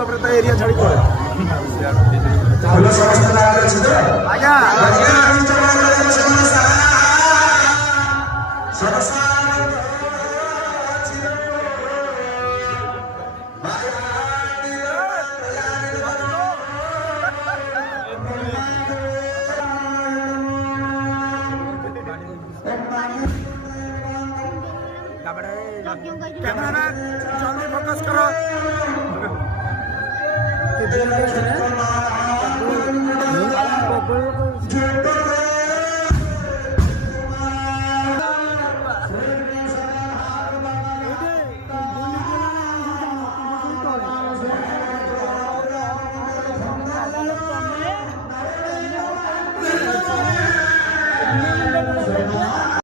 ତାପରେ ତା ଏରିଆ ଛାଡ଼ି ପଳେଇବ। ଆଜ୍ଞା कैमरामैन जल्दी फोकस करो। Hãy subscribe cho kênh Ghiền Mì Gõ để không bỏ lỡ